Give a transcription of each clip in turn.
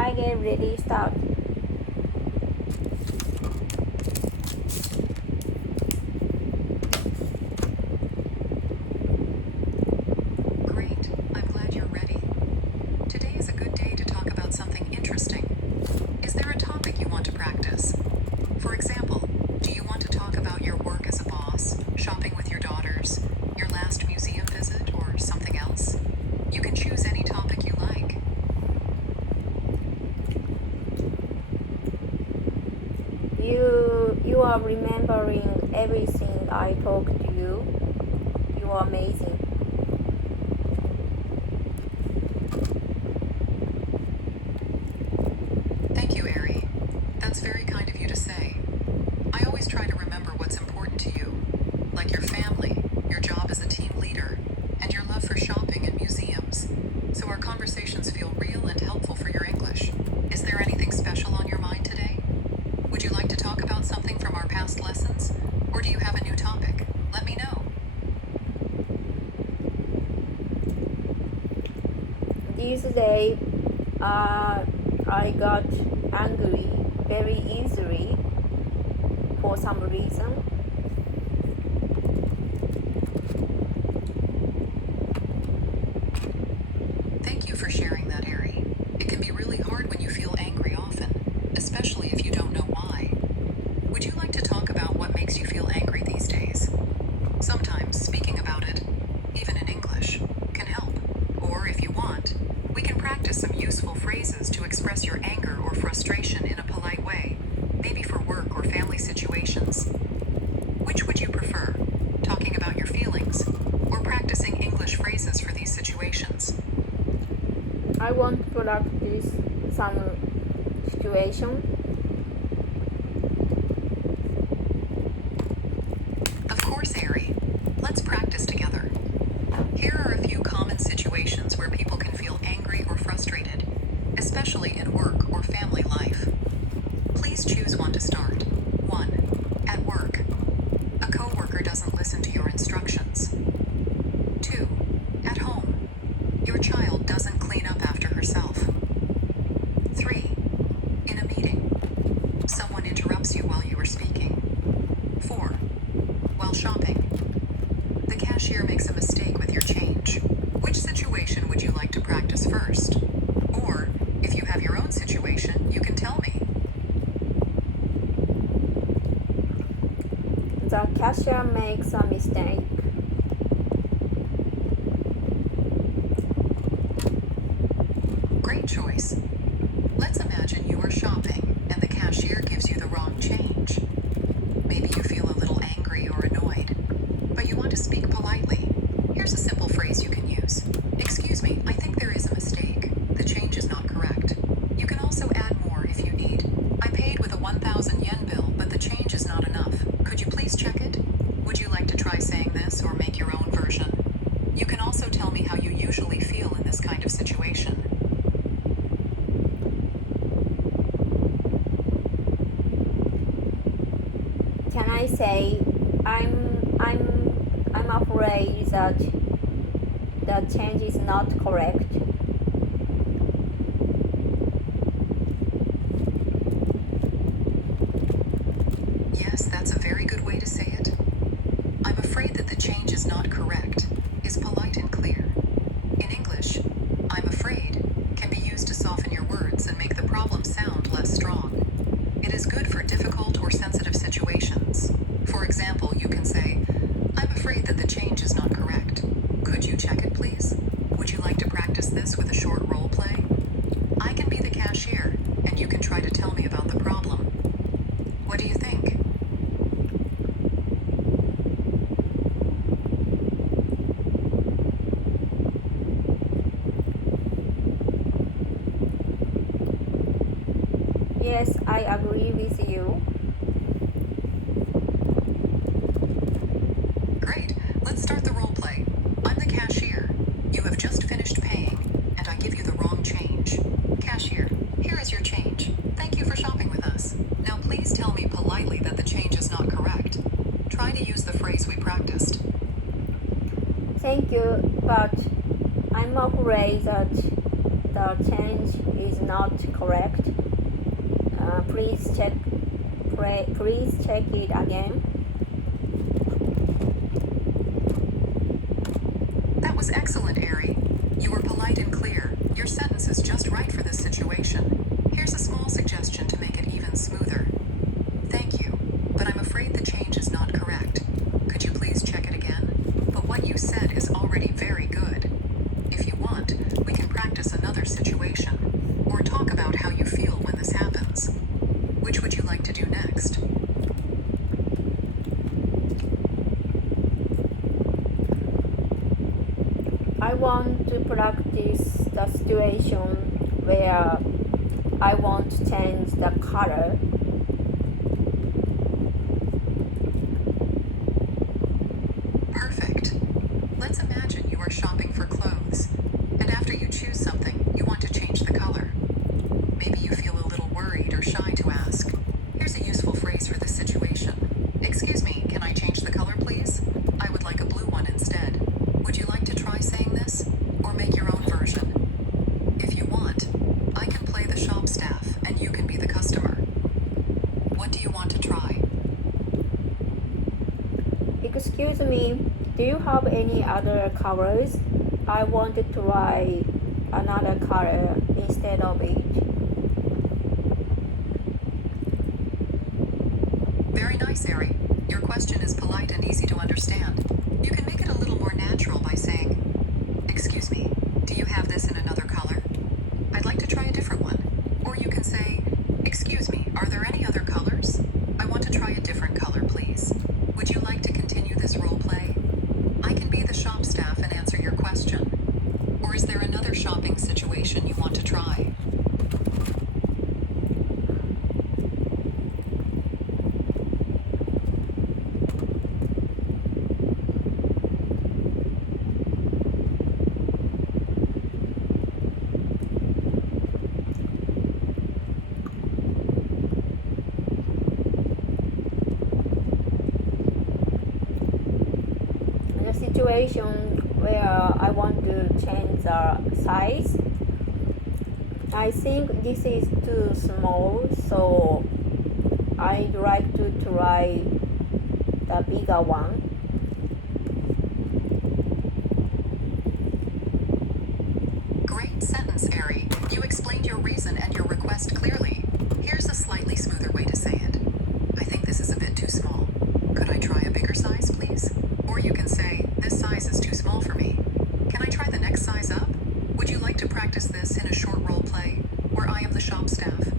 I get ready start. Great, I'm glad you're ready. Today is a good day to talk about something interesting. Is there a topic you want to practice? For example, do you want to talk about your work as a boss, shopping with your daughters, your last museum visit, or something else? You can choose any topic you like. You are remembering everything I talked to you. You are amazing. Thank you, Ari. That's very kind of you to say. I always try to remember what's important to you, like your family, your job as a team leader, and your love for shopping and museums, so our conversations feel real and helpful for your English. Is there anything special on your mind today? Would you like to talk about something from our past lessons, or do you have a new topic? Let me know. This day, I got angry very easily for some reason. Thank you for sharing that, Ari. It can be really hard when you feel angry often, especially if you don't know why. Would you like to talk about what makes you feel angry these days? Sometimes speaking about it, even in English, can help. Or if you want, we can practice some useful phrases to express your anger or frustration in a polite way, maybe for work or family situations. Which would you prefer, talking about your feelings, or practicing English phrases for these situations? I want to practice some situation. Of course, Ari. Let's practice together. Here are a few common situations where people can feel angry or frustrated, especially in work or family life. Please choose one to start. 1. At work. A coworker doesn't listen to your instructions. 2. At home. Your child doesn't clean up after herself. 3. In a meeting. Someone interrupts you while you are speaking. 4. While shopping. The cashier makes a mistake with your change. Which situation would you like to practice first? Or, if you have your own situation, you can tell me. The cashier makes a mistake. Great choice. Let's imagine you are shopping and the cashier gives you the wrong change. Maybe you feel a little angry or annoyed, but you want to speak politely. Here's a simple phrase you can use. Excuse me, I think there is a mistake. The change is not correct. You can also add more if you need. I paid with a 1,000 yen bill, but the change is not enough. Could you please check it? Would you like to try saying this or make your own version? You can also tell me how you usually feel in this kind of situation. Can I say I'm afraid that the change is not correct? Yes, that's a very good way to say it. I'm afraid that the change is not correct is polite and clear. In English, I'm afraid can be used to soften your words and make the problem sound less strong. It is good for difficult or sensitive situations. For example, you can say, I'm afraid that the change is not correct. Could you check it, please? Would you like to practice this with a short role play? I can be the cashier, and you can try to tell me about the problem. What do you think? Yes, I agree with you. Great, let's start the role play. I'm the cashier. You have just finished paying, and I give you the wrong change. Cashier, here is your change. Thank you for shopping with us. Now please tell me politely that the change is not correct. Try to use the phrase we practiced. Thank you, but I'm afraid that the change is not correct. Please check it again. That was excellent, Ari. You were polite and clear. Your sentence is just right for this situation. Here's a small suggestion to make it even smoother. Thank you, but I'm afraid the change is not correct. Could you please check it again? But what you said is already very good. If you want, we can practice another situation, or talk about how you feel when this happens. Which would you like to do next? I want to practice the situation where I want to change the color. Perfect. Let's imagine you are shopping for clothes, and after you choose something, you want to change the color. Maybe you feel a little worried or shy to ask. Here's a useful phrase for this situation. Excuse me, can I change the color, please? I would like a blue one instead. Would you like to try saying this? Or make your own version? If you want, I can play the shop staff and you can be the customer. What do you want to try? Excuse me, do you have any other colors? I want to try another color instead of it. Very nice, Ari. Your question is polite and easy to understand. You can make it a little more natural by saying, "Excuse me, do you have this in another color? I'd like to try a different one." Or you can say, "Excuse me, are there any other colors? I want to try a different color, please. Would you like to continue this role play? I can be the shop staff and answer your question. Or is there another shopping situation you want to try?" The situation where I want to change the size, I think this is too small, so I'd like to try the bigger one. Great sentence, Ari. You explained your reason and your request clearly. Here's a slightly smoother way to say it. I think this is a bit too small. Could I try a bigger size, please? Or you can say, "This size is too small for me. Can I try the next size up? Would you like to practice this in a short role play, where I am the shop staff?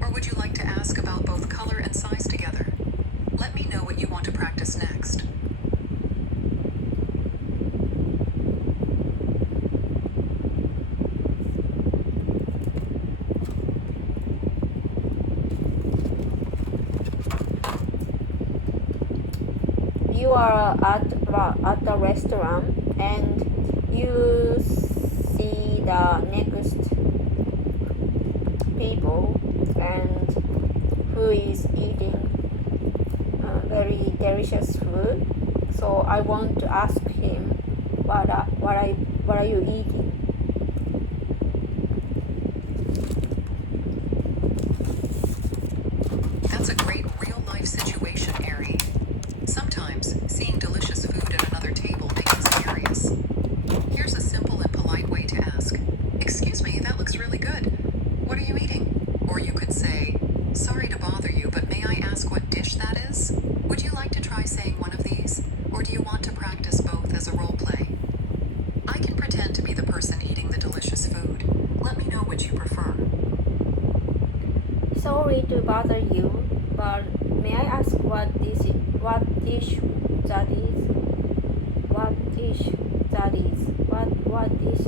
Or would you like to ask about both color and size together? Let me know what you want to practice next." You are at the restaurant and you see the next people and who is eating very delicious food. So I want to ask him what are you eating? That's a great real-life situation, Ari. Sometimes, seeing delicious food at another table makes us curious. Here's a simple and polite way to ask, "Excuse me, that looks really good. What are you eating?" Or you could say, "Sorry to bother you, but may I ask what dish that is? Would you like to try saying one of these? Or do you want to practice both as a role play?" I can pretend to be the person eating the delicious food. Let me know which you prefer. Sorry to bother you, but may I ask what dish that is? What dish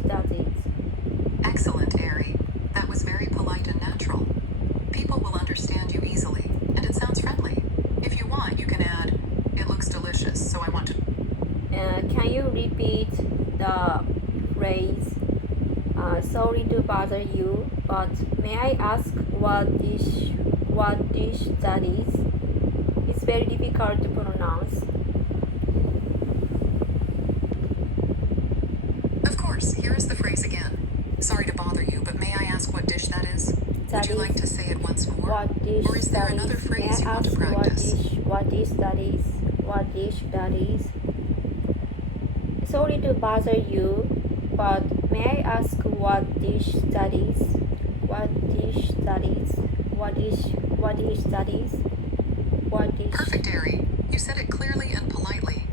that is? Excellent, Ari. That was very polite and natural. People will understand you easily, and it sounds friendly. If you want, you can add, "It looks delicious, so I want to..." Can you repeat the phrase? Sorry to bother you, but may I ask what dish that is? It's very difficult to pronounce. Of course, here is the phrase again. "Sorry to bother you, but Would you like to say it once more? Or is there another phrase you want to practice? What dish studies? Sorry to bother you, but may I ask what dish studies? Perfect, Ari. You said it clearly and politely.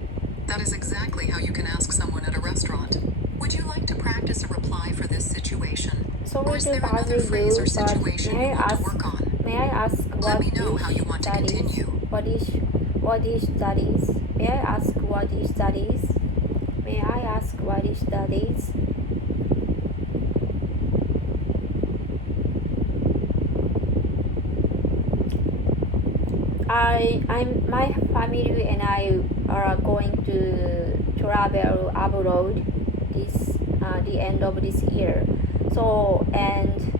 That is exactly how you can ask someone at a restaurant. Would you like to practice a reply for this situation? Or is there another phrase or situation you want to work on? May I ask Let me know how you want to continue. What dish studies? May I ask what dish studies? My family and I are going to travel abroad the end of this year. So, and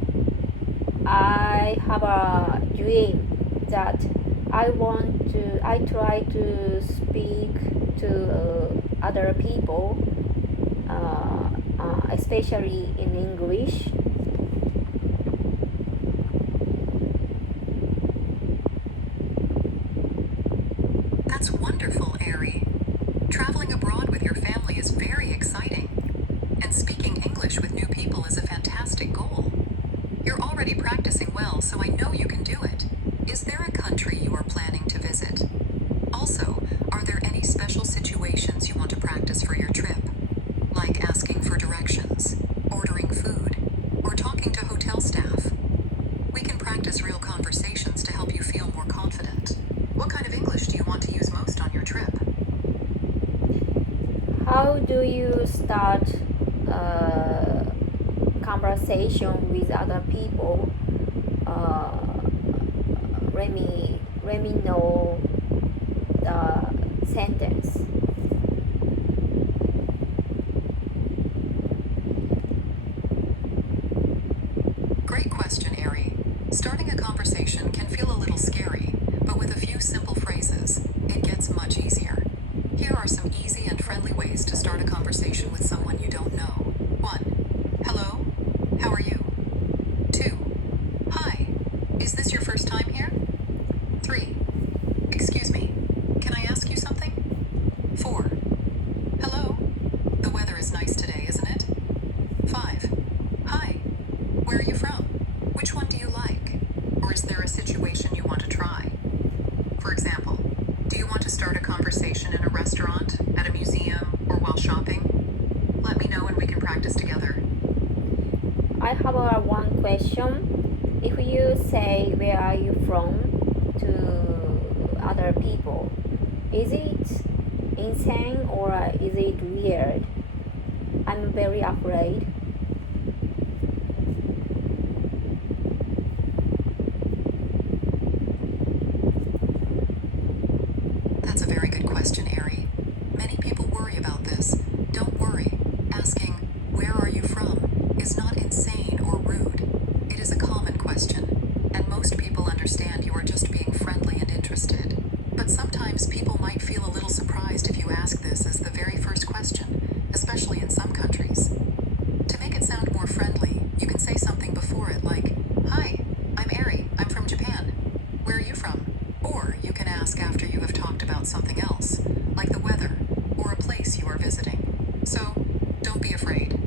I have a dream that I try to speak to other people, especially in English. That's wonderful, Ari. Traveling abroad with your family is very exciting. And speaking English with new people is a fantastic goal. You're already practicing well, so I know you can do it. Is there a country you are planning to visit? Also, are there any special situations you want to practice for your trip? Like asking for directions, ordering food, or talking to hotel staff? We can practice real conversations to help you feel more confident. What kind of English do you want to use most on your trip? How do you start a conversation with other people? Let me know the sentence. Great question, Ari. Starting a conversation can feel a little scary, but with a few simple phrases, it gets much easier. Here are some easy and friendly ways to start a conversation with someone you don't know. 1. Hello, how are you? 2. Hi, is this your first time here? 3. Excuse me, can I ask you something? 4. Hello, the weather is nice today, isn't it? 5. Hi, where are you from? Which one do you like? Or is there a situation you want to try? For example, do you want to start a conversation in a restaurant, at a museum, or while shopping? Let me know and we can practice together. I have one question. If you say where are you from to other people, is it insane or is it weird? I'm very afraid. That's a very good question, Ari. Many people worry about this. Don't worry. Asking, where are you from, is not insane or rude. It is a common question, and most people understand you are just being friendly and interested. But sometimes people might feel a little surprised if you ask this as the very first question, especially in some countries. To make it sound more friendly, you can say something before it like, Hi, I'm Ari, I'm from Japan. Where are you from? Or you can ask after you have talked about something else, like the weather, or a place you are visiting. So, don't be afraid.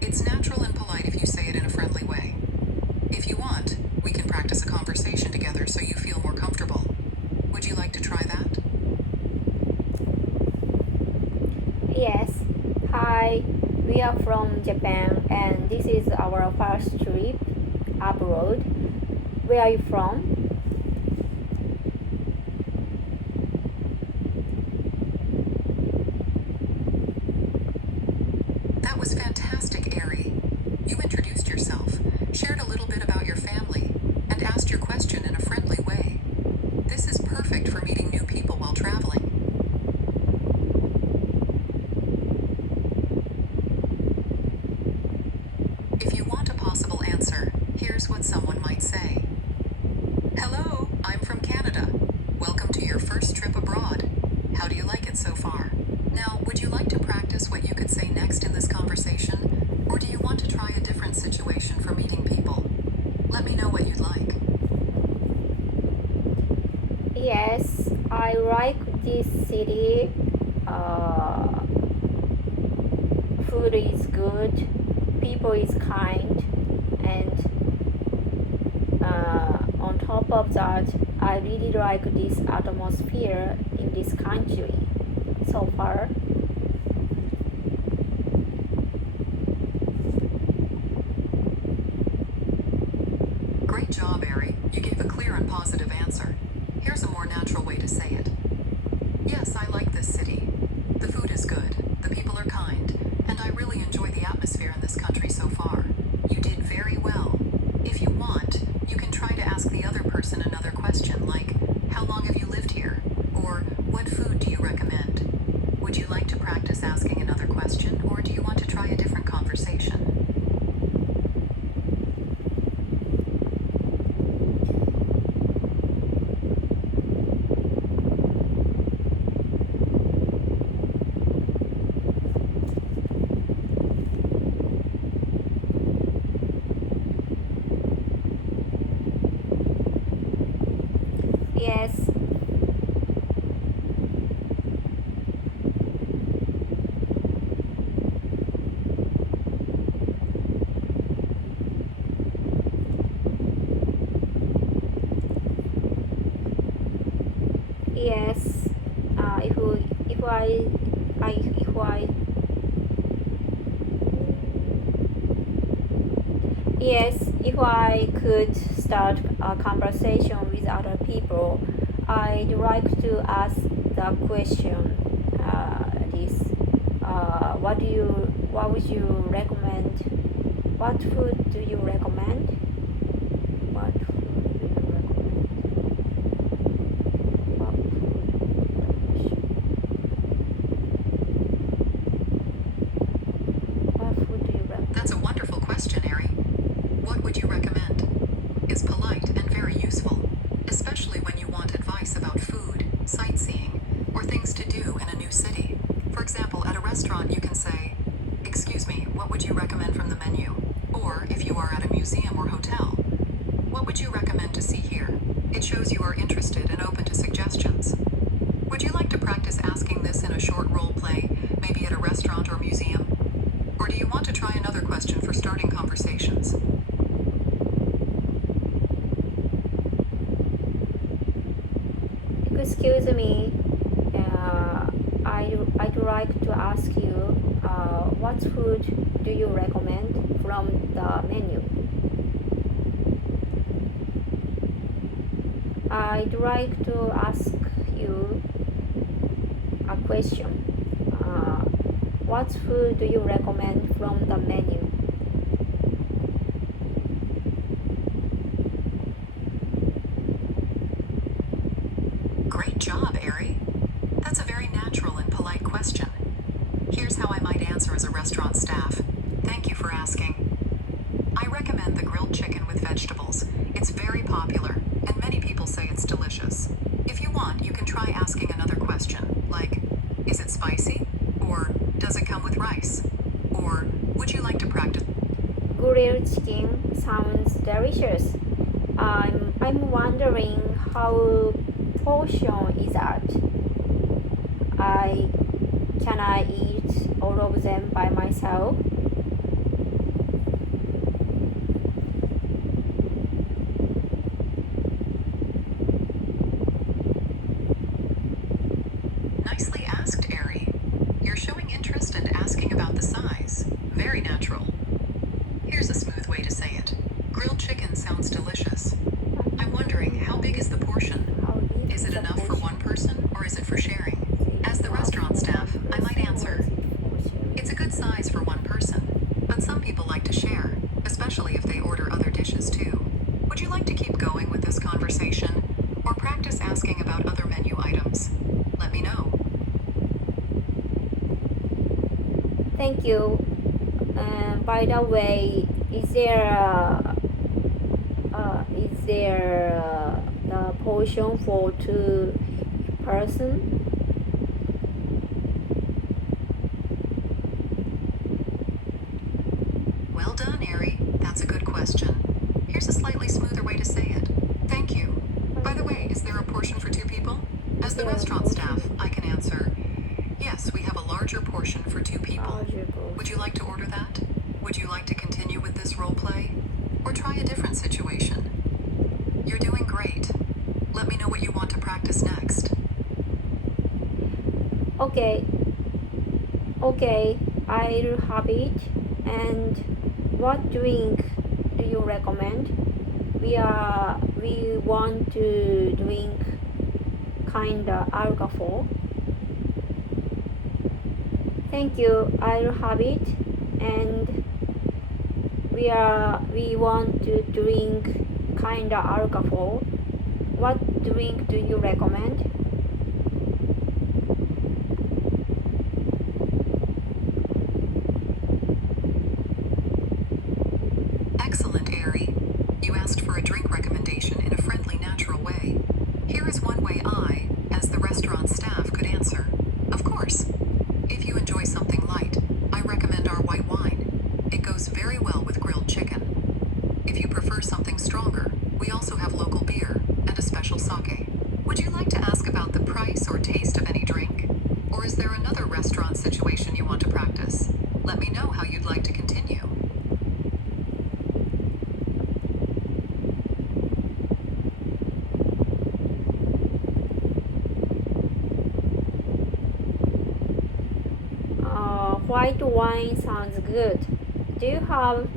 It's natural and polite if you say it in a friendly way. If you want, we can practice a conversation together so you feel more comfortable. Would you like to try that? Yes. Hi, we are from Japan and this is our first trip abroad. Where are you from? That was fantastic, Ari. You introduced yourself, shared a little bit about your family, and asked your question in a friendly way. This is perfect for meeting new people while traveling. If you want a possible answer, here's what someone might say. Hello, I'm from Canada. Welcome to your first trip abroad. How do you like it so far? Now, would you like to practice what you could say next in this conversation? Or do you want to try a different situation for meeting people? Let me know what you'd I like this city. Food is good, people is kind, and on top of that, I really like this atmosphere in this country so far. Great job, Ari. You gave a clear and positive answer. Here's a more natural way to say it. Yes, I like this city. The food is good, the people are kind, and I really enjoy the atmosphere in this country so far. You did very well. If you want, you can try to ask the other person another question like, how long have you lived here? Or, what food do you recommend? Would you like to practice asking another question, or do you want to try a different conversation? Yes. Yes. If I Yes, if I could start a conversation with other people, I'd like to ask the question. What would you recommend? What food do you recommend? What food do you recommend? What food do you recommend? That's a wonderful question, Ari. What would you recommend? Is polite and very useful, especially when you want advice about food, sightseeing, or things to do in a new city. For example, at a restaurant you can say, "Excuse me, what would you recommend from the menu?" Or if you are at a museum or hotel, "What would you recommend to see here?" It shows you are interested and open to suggestions. Would you like to practice asking this in a short role play, maybe at a restaurant or museum? Or do you want to try another question for starting conversations? Excuse me, I'd like to ask you, what food do you recommend from the menu? I'd like to ask you a question. What food do you recommend from the menu? Great job, Ari. That's a very natural and polite question. Here's how I might answer as a restaurant staff. Thank you for asking. I recommend the grilled chicken with vegetables. It's very popular, and many people say it's delicious. If you want, you can try asking another question, like, is it spicy? Or, does it come with rice? Or, would you like to practice? Grilled chicken sounds delicious. I'm wondering how portion is that? Can I eat all of them by myself? Nicely asked, Ari. You're showing interest and asking about the size. Very natural. Here's a smooth way to say it. Grilled chicken sounds delicious. I'm wondering, how big is the portion? Is it enough for one person, or is it for sharing? As the restaurant staff, I might answer, it's a good size for one person, but some people like to share, especially if they order other dishes too. Would you like to keep going with this conversation, or practice asking about other menu items? Let me know. Thank you. By the way, is there the portion for two person? Well done, Ari. That's a good question. Here's a slightly smoother way to say it. Thank you. By the way, is there a portion for two people? As the restaurant try a different situation. You're doing great. Let me know what you want to practice next. Okay, I'll have it. And what drink do you recommend? We want to drink kinda alcohol. Thank you, I'll have it. And we want to drink kinda alcohol. What drink do you recommend? Excellent, Ari. You asked for a drink recommendation in a friendly, natural way. Here is one way I, as the restaurant staff, could answer. Of course. If you enjoy something light, I recommend our white wine. It goes very well with grilled chicken. If you prefer something stronger, we also have local beer and a special sake. Would you like to ask about the price or taste of any drink? Or is there another restaurant situation you want to practice? Let me know how you'd like to continue. White wine sounds good. Do you have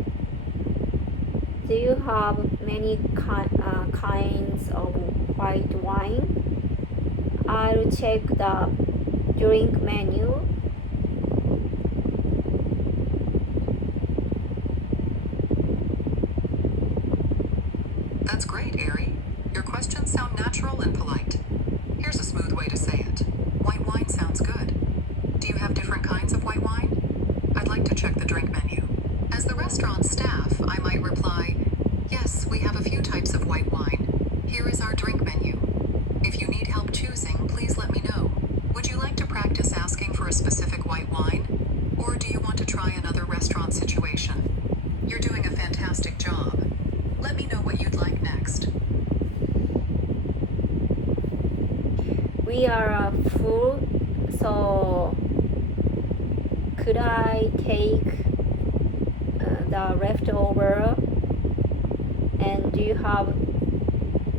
many kinds of white wine? I'll check the drink menu. That's great, Ari. Your questions sound natural and polite. Here's a smooth way to say it. White wine sounds good. Do you have different kinds of white wine? I'd like to check the drink menu. As the restaurant staff, I might reply, yes, we have a few types of white wine. Here is our drink menu. If you need help choosing, please let me know. Would you like to practice asking for a specific white wine? Or do you want to try another restaurant situation? You're doing a fantastic job. Let me know what you'd like next. We are full, so could I take the leftover? And do you have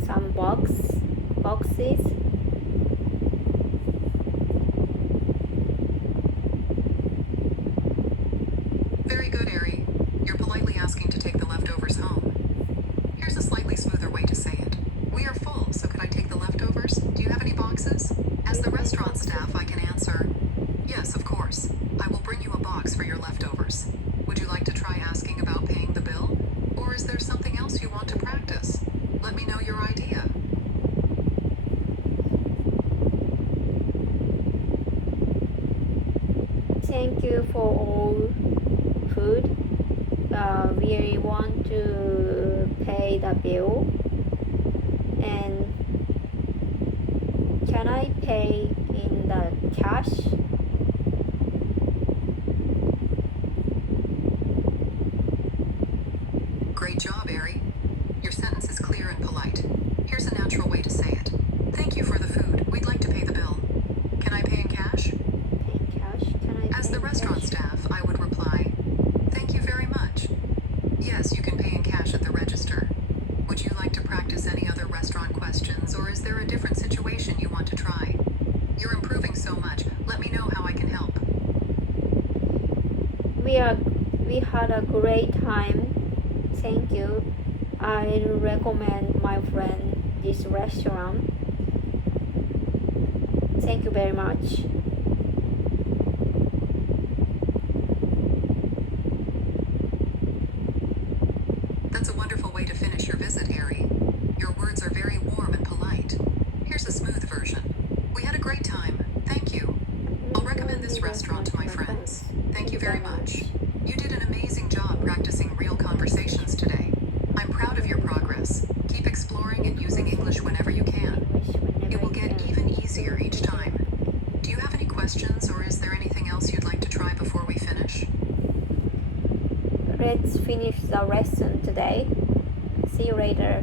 some boxes? Very good, Ari. You're politely asking to take the leftovers home. Here's a slightly smoother way to say it. We are full, so could I take the leftovers? Do you have any boxes? As the restaurant staff, I can answer, yes, of course. I will bring you a box for your leftovers. Would you like to try asking about paying the bill? Or is there something else you want to practice? Let me know your idea. Thank you for all food. We want to pay the bill. And can I pay in the cash? Great job, Ari. Your sentence is clear and polite. Here's a natural way to say it. Thank you for the food. We'd like to pay the bill. Can I pay in cash? Pay in cash? Can I As pay the in restaurant cash? staff, I would reply, thank you very much. Yes, you can pay in cash at the register. Would you like to practice any other restaurant questions, or is there a different situation you want to try? You're improving so much. Let me know how I can help. We had a great time. Thank you. I recommend my friend this restaurant. Thank you very much. That's a wonderful way to finish your visit, Ari. Your words are very warm and polite. Here's a smooth version. We had a great time. Thank you. I'll recommend this restaurant to my friends. Thank you very much. You did an amazing job practicing real conversations today. I'm proud of your progress. Keep exploring and using English whenever you can. It will get even easier each time. Do you have any questions, or is there anything else you'd like to try before we finish? Let's finish the lesson today. See you later.